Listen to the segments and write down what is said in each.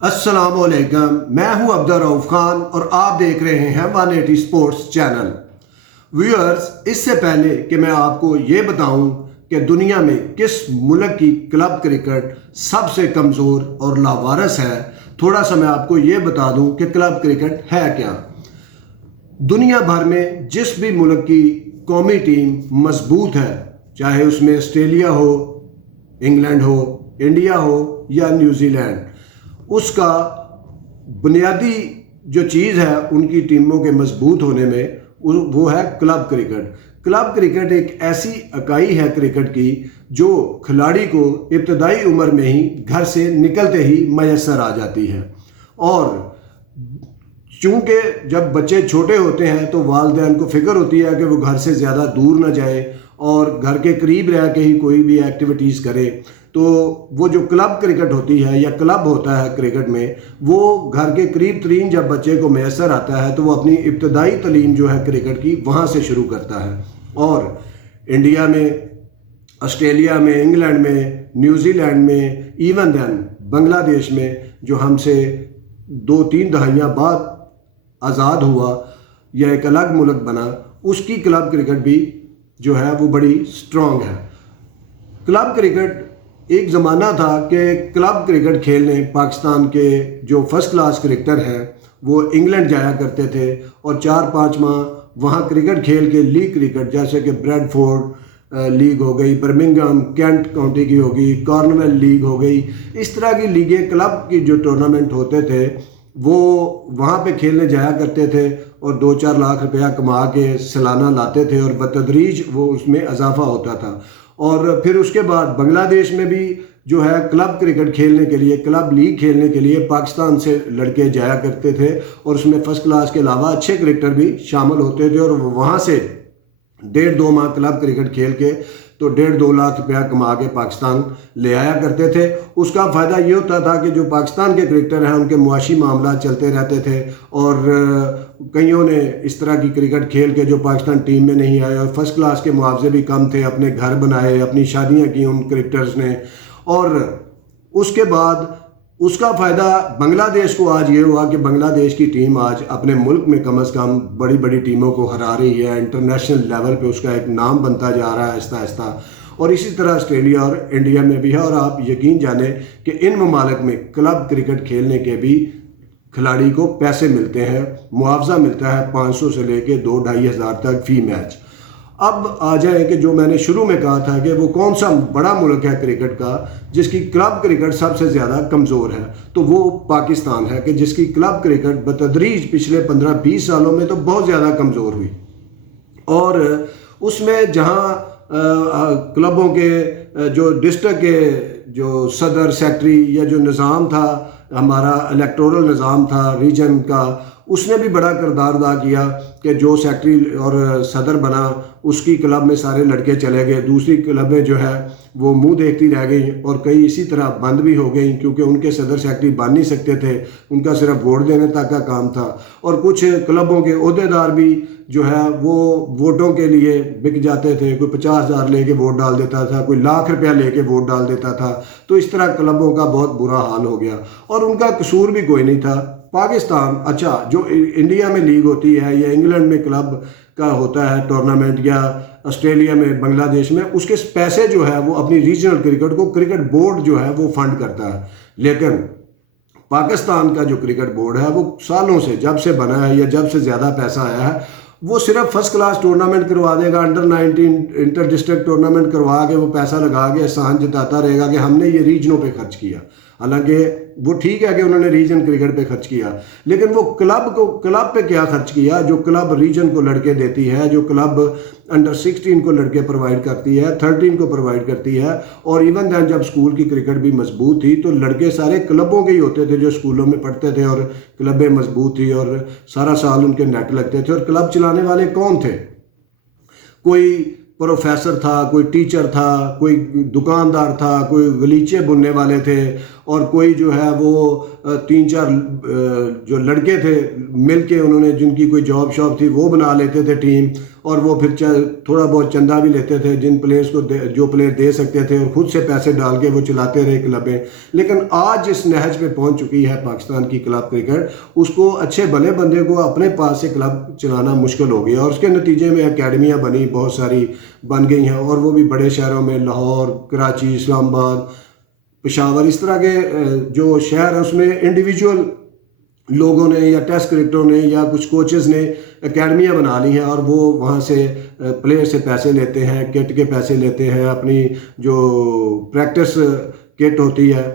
السلام علیکم، میں ہوں عبدالرؤف خان اور آپ دیکھ رہے ہیں 180 سپورٹس چینل۔ ویورز، اس سے پہلے کہ میں آپ کو یہ بتاؤں کہ دنیا میں کس ملک کی کلب کرکٹ سب سے کمزور اور لاوارث ہے، تھوڑا سا میں آپ کو یہ بتا دوں کہ کلب کرکٹ ہے کیا۔ دنیا بھر میں جس بھی ملک کی قومی ٹیم مضبوط ہے، چاہے اس میں آسٹریلیا ہو، انگلینڈ ہو، انڈیا ہو یا نیوزی لینڈ، اس کا بنیادی جو چیز ہے ان کی ٹیموں کے مضبوط ہونے میں وہ ہے کلب کرکٹ۔ کلب کرکٹ ایک ایسی اکائی ہے کرکٹ کی جو کھلاڑی کو ابتدائی عمر میں ہی گھر سے نکلتے ہی میسر آ جاتی ہے، اور چونکہ جب بچے چھوٹے ہوتے ہیں تو والدین کو فکر ہوتی ہے کہ وہ گھر سے زیادہ دور نہ جائے اور گھر کے قریب رہ کے ہی کوئی بھی ایکٹیویٹیز کرے، تو وہ جو کلب کرکٹ ہوتی ہے یا کلب ہوتا ہے کرکٹ میں، وہ گھر کے قریب ترین جب بچے کو میسر آتا ہے تو وہ اپنی ابتدائی تعلیم جو ہے کرکٹ کی وہاں سے شروع کرتا ہے۔ اور انڈیا میں، آسٹریلیا میں، انگلینڈ میں، نیوزی لینڈ میں، ایون دین بنگلہ دیش میں جو ہم سے 2-3 دہائیاں بعد آزاد ہوا یا ایک الگ ملک بنا، اس کی کلب کرکٹ بھی جو ہے وہ بڑی سٹرونگ ہے۔ کلب کرکٹ ایک زمانہ تھا کہ کلب کرکٹ کھیلنے پاکستان کے جو فرسٹ کلاس کرکٹر ہیں وہ انگلینڈ جایا کرتے تھے اور 4-5 ماہ وہاں کرکٹ کھیل کے لیگ کرکٹ، جیسے کہ بریڈ فورڈ لیگ ہو گئی، برمنگھم کینٹ کاؤنٹی کی ہوگی، کارنویل لیگ ہو گئی، اس طرح کی لیگیں کلب کی جو ٹورنامنٹ ہوتے تھے وہ وہاں پہ کھیلنے جایا کرتے تھے اور 2-4 لاکھ روپیہ کما کے سالانہ لاتے تھے، اور بتدریج وہ اس میں اضافہ ہوتا تھا۔ اور پھر اس کے بعد بنگلہ دیش میں بھی جو ہے کلب کرکٹ کھیلنے کے لیے، کلب لیگ کھیلنے کے لیے پاکستان سے لڑکے جایا کرتے تھے، اور اس میں فرسٹ کلاس کے علاوہ اچھے کرکٹر بھی شامل ہوتے تھے، اور وہاں سے 1.5-2 ماہ کلب کرکٹ کھیل کے تو 1.5-2 لاکھ روپیہ کما کے پاکستان لے آیا کرتے تھے۔ اس کا فائدہ یہ ہوتا تھا کہ جو پاکستان کے کرکٹر ہیں ان کے معاشی معاملات چلتے رہتے تھے، اور کئیوں نے اس طرح کی کرکٹ کھیل کے جو پاکستان ٹیم میں نہیں آئے، اور فرسٹ کلاس کے معاوضے بھی کم تھے، اپنے گھر بنائے، اپنی شادیاں کی ان کرکٹرز نے۔ اور اس کے بعد اس کا فائدہ بنگلہ دیش کو آج یہ ہوا کہ بنگلہ دیش کی ٹیم آج اپنے ملک میں کم از کم بڑی بڑی ٹیموں کو ہرا رہی ہے، انٹرنیشنل لیول پہ اس کا ایک نام بنتا جا رہا ہے آہستہ آہستہ، اور اسی طرح آسٹریلیا اور انڈیا میں بھی ہے۔ اور آپ یقین جانیں کہ ان ممالک میں کلب کرکٹ کھیلنے کے بھی کھلاڑی کو پیسے ملتے ہیں، معاوضہ ملتا ہے 500 سے لے کے 2-2.5 ہزار تک فی میچ۔ اب آ جائیں کہ جو میں نے شروع میں کہا تھا کہ وہ کون سا بڑا ملک ہے کرکٹ کا جس کی کلب کرکٹ سب سے زیادہ کمزور ہے، تو وہ پاکستان ہے کہ جس کی کلب کرکٹ بتدریج پچھلے 15-20 سالوں میں تو بہت زیادہ کمزور ہوئی، اور اس میں جہاں کلبوں کے جو ڈسٹرکٹ کے جو صدر سیکٹری یا جو نظام تھا، ہمارا الیکٹورل نظام تھا ریجن کا، اس نے بھی بڑا کردار ادا کیا کہ جو سیکٹری اور صدر بنا اس کی کلب میں سارے لڑکے چلے گئے، دوسری کلبیں جو ہے وہ منہ دیکھتی رہ گئیں، اور کئی اسی طرح بند بھی ہو گئیں کیونکہ ان کے صدر سیکٹری بن نہیں سکتے تھے، ان کا صرف ووٹ دینے تک کا کام تھا، اور کچھ کلبوں کے عہدیدار بھی جو ہے وہ ووٹوں کے لیے بک جاتے تھے، کوئی 50,000 لے کے ووٹ ڈال دیتا تھا، کوئی لاکھ روپیہ لے کے ووٹ ڈال دیتا تھا، تو اس طرح کلبوں کا بہت برا حال ہو گیا، اور ان کا قصور بھی کوئی نہیں تھا۔ پاکستان، اچھا جو انڈیا میں لیگ ہوتی ہے یا انگلینڈ میں کلب کا ہوتا ہے ٹورنامنٹ، یا آسٹریلیا میں، بنگلہ دیش میں، اس کے پیسے جو ہے وہ اپنی ریجنل کرکٹ کو کرکٹ بورڈ جو ہے وہ فنڈ کرتا ہے، لیکن پاکستان کا جو کرکٹ بورڈ ہے وہ سالوں سے، جب سے بنا ہے یا جب سے زیادہ پیسہ آیا ہے، وہ صرف فرسٹ کلاس ٹورنامنٹ کروا دے گا، انڈر-19 انٹر ڈسٹرکٹ ٹورنامنٹ کروا کے وہ پیسہ لگا کے احسان جتاتا رہے گا کہ ہم نے یہ ریجنوں پہ خرچ کیا۔ حالانکہ وہ ٹھیک ہے کہ انہوں نے ریجن کرکٹ پہ خرچ کیا، لیکن وہ کلب پہ کیا خرچ کیا؟ جو کلب ریجن کو لڑکے دیتی ہے، جو کلب انڈر 16 کو لڑکے پرووائڈ کرتی ہے، 13 کو پرووائڈ کرتی ہے، اور ایون دین جب اسکول کی کرکٹ بھی مضبوط تھی تو لڑکے سارے کلبوں کے ہی ہوتے تھے جو اسکولوں میں پڑھتے تھے، اور کلبیں مضبوط تھی اور سارا سال ان کے نیٹ لگتے تھے، اور کلب چلانے والے کون تھے؟ کوئی پروفیسر تھا، کوئی ٹیچر تھا، کوئی دکاندار تھا، کوئی غلیچے بننے والے تھے، اور کوئی جو ہے وہ 3-4 جو لڑکے تھے مل کے انہوں نے جن کی کوئی جاب شاپ تھی وہ بنا لیتے تھے ٹیم، اور وہ پھر تھوڑا بہت چندہ بھی لیتے تھے جن پلیئرز کو جو پلیئر دے سکتے تھے، اور خود سے پیسے ڈال کے وہ چلاتے رہے کلبیں. لیکن آج جس نہج پہ پہنچ چکی ہے پاکستان کی کلب کرکٹ، اس کو اچھے بھلے بندے کو اپنے پاس سے کلب چلانا مشکل ہو گیا، اور اس کے نتیجے میں اکیڈمیاں بنی، بہت ساری بن گئی ہیں، اور وہ بھی بڑے شہروں میں، لاہور، کراچی، اسلام آباد، پشاور، اس طرح کے جو شہر ہیں اس میں انڈیویجول لوگوں نے یا ٹیسٹ کرکٹروں نے یا کچھ کوچز نے اکیڈمیاں بنا لی ہیں، اور وہ وہاں سے پلیئر سے پیسے لیتے ہیں، کٹ کے پیسے لیتے ہیں، اپنی جو پریکٹس کٹ ہوتی ہے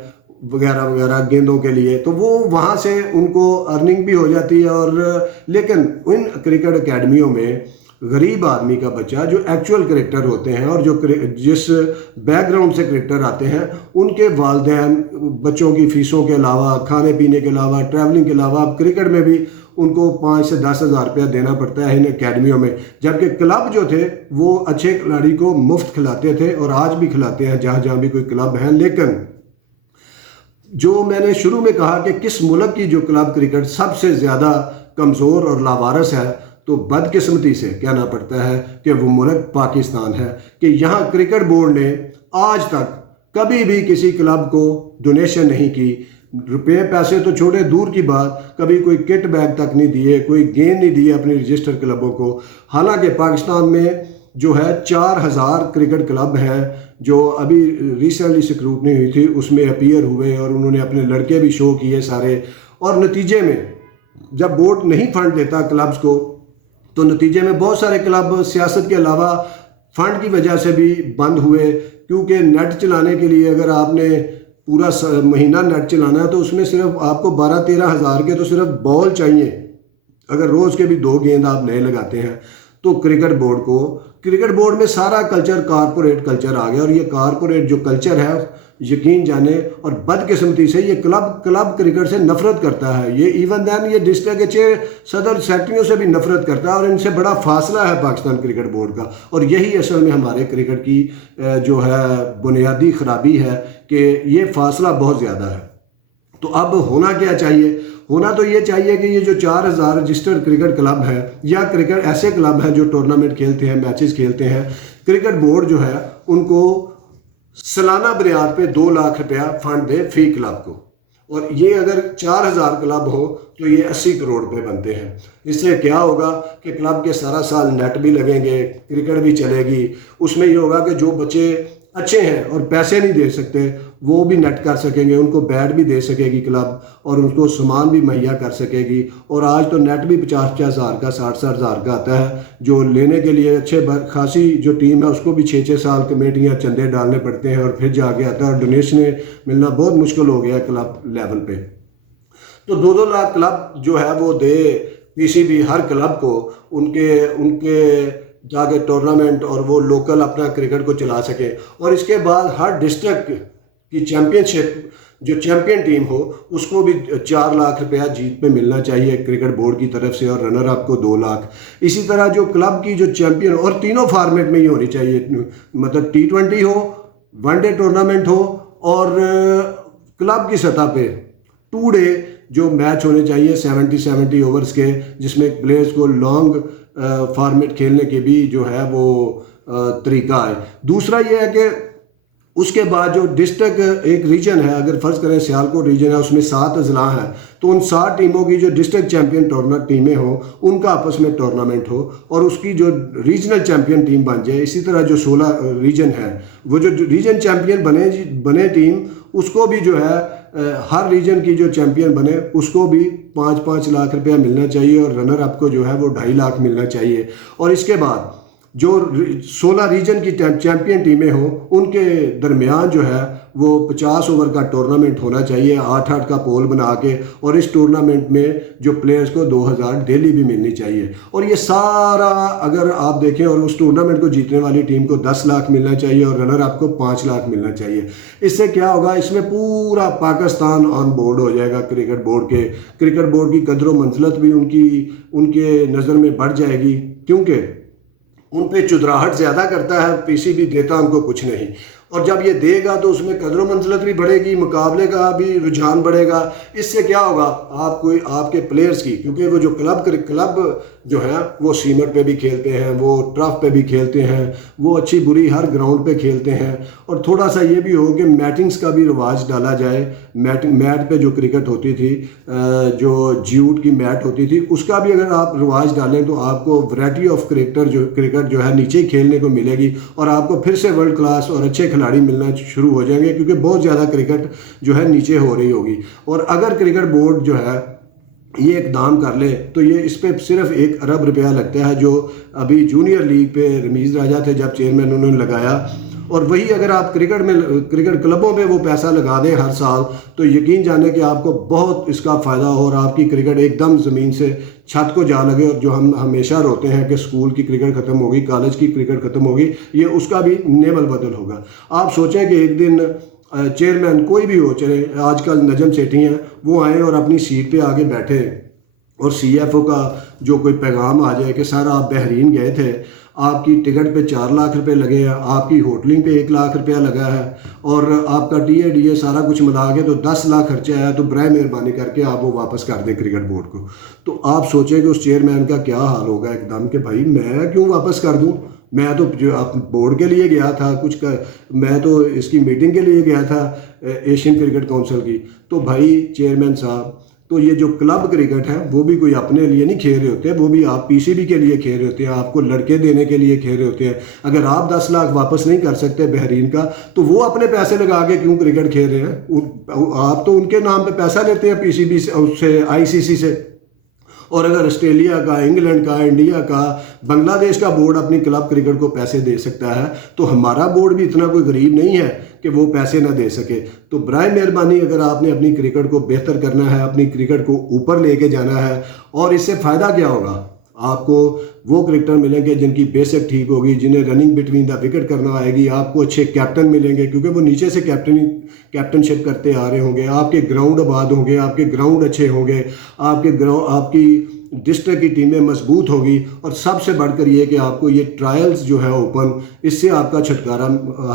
وغیرہ وغیرہ گیندوں کے لیے، تو وہ وہاں سے ان کو ارننگ بھی ہو جاتی ہے. اور لیکن ان کرکٹ اکیڈمیوں میں غریب آدمی کا بچہ جو ایکچول کرکٹر ہوتے ہیں اور جو جس بیک گراؤنڈ سے کرکٹر آتے ہیں، ان کے والدین بچوں کی فیسوں کے علاوہ، کھانے پینے کے علاوہ، ٹریولنگ کے علاوہ، اب کرکٹ میں بھی ان کو 5 سے 10 ہزار روپیہ دینا پڑتا ہے ان اکیڈمیوں میں، جبکہ کلب جو تھے وہ اچھے کھلاڑی کو مفت کھلاتے تھے، اور آج بھی کھلاتے ہیں جہاں جہاں بھی کوئی کلب ہے. لیکن جو میں نے شروع میں کہا کہ کس ملک کی جو کلب کرکٹ سب سے زیادہ کمزور اور لاوارث ہے، تو بدقسمتی سے کہنا پڑتا ہے کہ وہ ملک پاکستان ہے، کہ یہاں کرکٹ بورڈ نے آج تک کبھی بھی کسی کلب کو ڈونیشن نہیں کی. روپے پیسے تو چھوڑے دور کی بات، کبھی کوئی کٹ بیگ تک نہیں دیے، کوئی گیند نہیں دیے اپنی رجسٹر کلبوں کو. حالانکہ پاکستان میں جو ہے 4000 کرکٹ کلب ہیں جو ابھی ریسنٹلی سکروٹنی ہوئی تھی، اس میں اپیئر ہوئے اور انہوں نے اپنے لڑکے بھی شو کیے سارے. اور نتیجے میں جب بورڈ نہیں فنڈ دیتا کلبز کو، تو نتیجے میں بہت سارے کلب سیاست کے علاوہ فنڈ کی وجہ سے بھی بند ہوئے، کیونکہ نیٹ چلانے کے لیے اگر آپ نے پورا مہینہ نیٹ چلانا ہے تو اس میں صرف آپ کو 12-13 ہزار کے تو صرف بال چاہیے. اگر روز کے بھی 2 گیند آپ نئے لگاتے ہیں تو کرکٹ بورڈ میں سارا کلچر کارپوریٹ کلچر آ گیا، اور یہ کارپوریٹ جو کلچر ہے یقین جانے اور بدقسمتی سے یہ کلب کرکٹ سے نفرت کرتا ہے. یہ ایون دین یہ ڈسٹرکٹ کے صدر سیکرٹریوں سے بھی نفرت کرتا ہے، اور ان سے بڑا فاصلہ ہے پاکستان کرکٹ بورڈ کا. اور یہی اصل میں ہمارے کرکٹ کی جو ہے بنیادی خرابی ہے کہ یہ فاصلہ بہت زیادہ ہے. تو اب ہونا کیا چاہیے؟ ہونا تو یہ چاہیے کہ یہ جو 4000 رجسٹرڈ کرکٹ کلب ہیں یا کرکٹ ایسے کلب ہیں جو ٹورنامنٹ کھیلتے ہیں، میچز کھیلتے ہیں، کرکٹ بورڈ جو ہے ان کو سالانہ بنیاد پہ 2 لاکھ روپیہ فنڈ دے فی کلب کو. اور یہ اگر 4000 کلب ہو تو یہ 80 کروڑ روپے بنتے ہیں. اس سے کیا ہوگا کہ کلب کے سارا سال نیٹ بھی لگیں گے، کرکٹ بھی چلے گی. اس میں یہ ہوگا کہ جو بچے اچھے ہیں اور پیسے نہیں دے سکتے وہ بھی نیٹ کر سکیں گے، ان کو بیٹ بھی دے سکے گی کلب، اور ان کو سامان بھی مہیا کر سکے گی. اور آج تو نیٹ بھی 50-50 ہزار کا، 60-60 ہزار کا آتا ہے، جو لینے کے لیے اچھے خاصی جو ٹیم ہے اس کو بھی 6-6 سال کمیٹیاں چندے ڈالنے پڑتے ہیں، اور پھر جا کے آتا ہے، اور ڈونیشنیں ملنا بہت مشکل ہو گیا ہے کلب لیول پہ. تو 2-2 لاکھ کلب جو ہے وہ دے پی سی بی ہر کلب کو، ان کے جا کے ٹورنامنٹ، اور وہ لوکل اپنا کرکٹ کو چلا سکے. اور اس کے بعد ہر ڈسٹرکٹ کی چیمپئن شپ جو چیمپئن ٹیم ہو اس کو بھی 4 لاکھ روپیہ جیت پہ ملنا چاہیے کرکٹ بورڈ کی طرف سے، اور رنر اپ کو 2 لاکھ. اسی طرح جو کلب کی جو چیمپئن، اور تینوں فارمیٹ میں ہی ہونی چاہیے، مطلب T20 ہو، ون ڈے ٹورنامنٹ ہو، اور کلب کی سطح پہ 2 ڈے جو میچ ہونے چاہیے 70 اوورز کے، جس میں پلیئرز کو لانگ فارمیٹ کھیلنے کے بھی جو ہے وہ طریقہ ہے. دوسرا یہ ہے کہ اس کے بعد جو ڈسٹرکٹ ایک ریجن ہے، اگر فرض کریں سیالکوٹ ریجن ہے، اس میں 7 اضلاع ہیں، تو ان 7 ٹیموں کی جو ڈسٹرکٹ چیمپئن ٹیمیں ہوں ان کا آپس میں ٹورنامنٹ ہو، اور اس کی جو ریجنل چیمپئن ٹیم بن جائے. اسی طرح جو 16 ریجن ہے، وہ جو ریجن چیمپئن بنے ٹیم، اس کو بھی جو ہے ہر ریجن کی جو چیمپئن بنے اس کو بھی 5-5 لاکھ روپیہ ملنا چاہیے، اور رنر اپ کو جو ہے وہ 2.5 لاکھ ملنا چاہیے. اور اس کے بعد جو 16 ریجن کی چیمپئن ٹیمیں ہوں ان کے درمیان جو ہے وہ 50 اوور کا ٹورنامنٹ ہونا چاہیے، 8-8 کا پول بنا کے. اور اس ٹورنامنٹ میں جو پلیئرز کو 2000 ڈیلی بھی ملنی چاہیے. اور یہ سارا اگر آپ دیکھیں، اور اس ٹورنامنٹ کو جیتنے والی ٹیم کو 10 لاکھ ملنا چاہیے، اور رنر اپ کو 5 لاکھ ملنا چاہیے. اس سے کیا ہوگا؟ اس میں پورا پاکستان آن بورڈ ہو جائے گا کرکٹ بورڈ کے. کرکٹ بورڈ کی قدر و منزلت بھی ان کے نظر میں بڑھ جائے گی، کیونکہ ان پہ چدراہٹ زیادہ کرتا ہے، پی سی بی دیتا ان کو کچھ نہیں. اور جب یہ دے گا تو اس میں قدر و منزلت بھی بڑھے گی, مقابلے کا بھی رجحان بڑھے گا. اس سے کیا ہوگا, آپ کے پلیئرز کی, کیونکہ وہ جو کلب جو ہے وہ سیمنٹ پہ بھی کھیلتے ہیں, وہ ٹرف پہ بھی کھیلتے ہیں, وہ اچھی بری ہر گراؤنڈ پہ کھیلتے ہیں. اور تھوڑا سا یہ بھی ہو کہ میٹنگز کا بھی رواج ڈالا جائے. میٹ پہ جو کرکٹ ہوتی تھی, جو جیوٹ کی میٹ ہوتی تھی, اس کا بھی اگر آپ رواج ڈالیں تو آپ کو ورائٹی آف کرکٹ جو ہے نیچے ہی کھیلنے کو ملے گی, اور آپ کو پھر سے ورلڈ کلاس اور اچھے کھلاڑی ملنا شروع ہو جائیں گے, کیونکہ بہت زیادہ کرکٹ جو ہے نیچے ہو رہی ہوگی. اور اگر کرکٹ بورڈ جو ہے یہ اقدام کر لے تو یہ اس پہ صرف 1 ارب روپیہ لگتا ہے, جو ابھی جونیئر لیگ پہ رمیز راجہ تھے جب چیئرمین انہوں نے لگایا. اور وہی اگر آپ کرکٹ کلبوں پہ وہ پیسہ لگا دیں ہر سال, تو یقین جانے کہ آپ کو بہت اس کا فائدہ ہو, اور آپ کی کرکٹ ایک دم زمین سے چھت کو جا لگے. اور جو ہم ہمیشہ روتے ہیں کہ اسکول کی کرکٹ ختم ہوگی, کالج کی کرکٹ ختم ہوگی, یہ اس کا بھی نعم البدل ہوگا. آپ سوچیں کہ ایک دن چیئرمین کوئی بھی ہو, چلے آج کل نجم سیٹھی ہیں, وہ آئیں اور اپنی سیٹ پہ آگے بیٹھے, اور سی ایف او کا جو کوئی پیغام آ جائے کہ سر آپ بحرین گئے تھے, آپ کی ٹکٹ پہ 4 لاکھ روپے لگے ہیں, آپ کی ہوٹلنگ پہ 1 لاکھ روپیہ لگا ہے, اور آپ کا ٹی اے سارا کچھ ملا کے تو 10 لاکھ خرچہ آیا, تو برائے مہربانی کر کے آپ وہ واپس کر دیں کرکٹ بورڈ کو. تو آپ سوچیں کہ اس چیئرمین کا کیا حال ہوگا ایک دم, کہ بھائی میں کیوں واپس کر دوں, میں تو جو بورڈ کے لیے گیا تھا میں تو اس کی میٹنگ کے لیے گیا تھا ایشین کرکٹ کونسل کی. تو بھائی چیئرمین صاحب, تو یہ جو کلب کرکٹ ہے وہ بھی کوئی اپنے لیے نہیں کھیل رہے ہوتے, وہ بھی آپ پی سی بی کے لیے کھیل رہے ہوتے ہیں, آپ کو لڑکے دینے کے لیے کھیل رہے ہوتے ہیں. اگر آپ 10 لاکھ واپس نہیں کر سکتے بحرین کا, تو وہ اپنے پیسے لگا کے کیوں کرکٹ کھیل رہے ہیں؟ آپ تو ان کے نام پہ پیسہ لیتے ہیں پی سی بی سے, آئی سی سی سے. اور اگر آسٹریلیا کا, انگلینڈ کا, انڈیا کا, بنگلہ دیش کا بورڈ اپنی کلب کرکٹ کو پیسے دے سکتا ہے, تو ہمارا بورڈ بھی اتنا کوئی غریب نہیں ہے کہ وہ پیسے نہ دے سکے. تو برائے مہربانی اگر آپ نے اپنی کرکٹ کو بہتر کرنا ہے, اپنی کرکٹ کو اوپر لے کے جانا ہے, اور اس سے فائدہ کیا ہوگا, آپ کو وہ کرکٹر ملیں گے جن کی بیسک ٹھیک ہوگی, جنہیں رننگ بٹوین دا وکٹ کرنا آئے گی, آپ کو اچھے کیپٹن ملیں گے کیونکہ وہ نیچے سے کیپٹنشپ کرتے آ رہے ہوں گے, آپ کے گراؤنڈ آباد ہوں گے, آپ کے گراؤنڈ اچھے ہوں گے, آپ کی ڈسٹرکٹ کی ٹیمیں مضبوط ہوگی. اور سب سے بڑھ کر یہ کہ آپ کو یہ ٹرائلز جو ہے اوپن, اس سے آپ کا چھٹکارا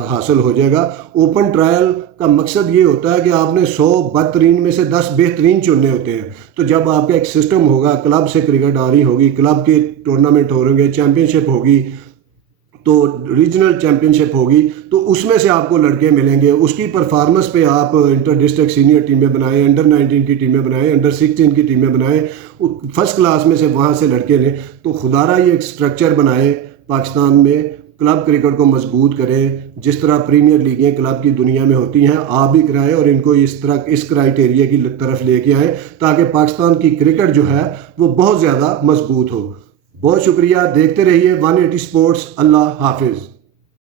حاصل ہو جائے گا. اوپن ٹرائل کا مقصد یہ ہوتا ہے کہ آپ نے 100 بدترین میں سے 10 بہترین چننے ہوتے ہیں. تو جب آپ کا ایک سسٹم ہوگا, کلب سے کرکٹ آ رہی ہوگی, کلب کے ٹورنامنٹ ہو رہے گے, چیمپئن شپ ہوگی, تو ریجنل چیمپئن شپ ہوگی, تو اس میں سے آپ کو لڑکے ملیں گے. اس کی پرفارمنس پہ آپ انٹر ڈسٹرکٹ سینئر ٹیمیں بنائیں, انڈر 19 کی ٹیمیں بنائیں, انڈر 16 کی ٹیمیں بنائیں, فرسٹ کلاس میں سے وہاں سے لڑکے لیں. تو خدا را یہ ایک سٹرکچر بنائے پاکستان میں, کلب کرکٹ کو مضبوط کریں. جس طرح پریمیئر لیگیں کلب کی دنیا میں ہوتی ہیں, آپ بھی کرائیں, اور ان کو اس کرائٹیریا کی طرف لے کے آئیں, تاکہ پاکستان کی کرکٹ جو ہے وہ بہت زیادہ مضبوط ہو. بہت شکریہ, دیکھتے رہیے 180 سپورٹس. اللہ حافظ.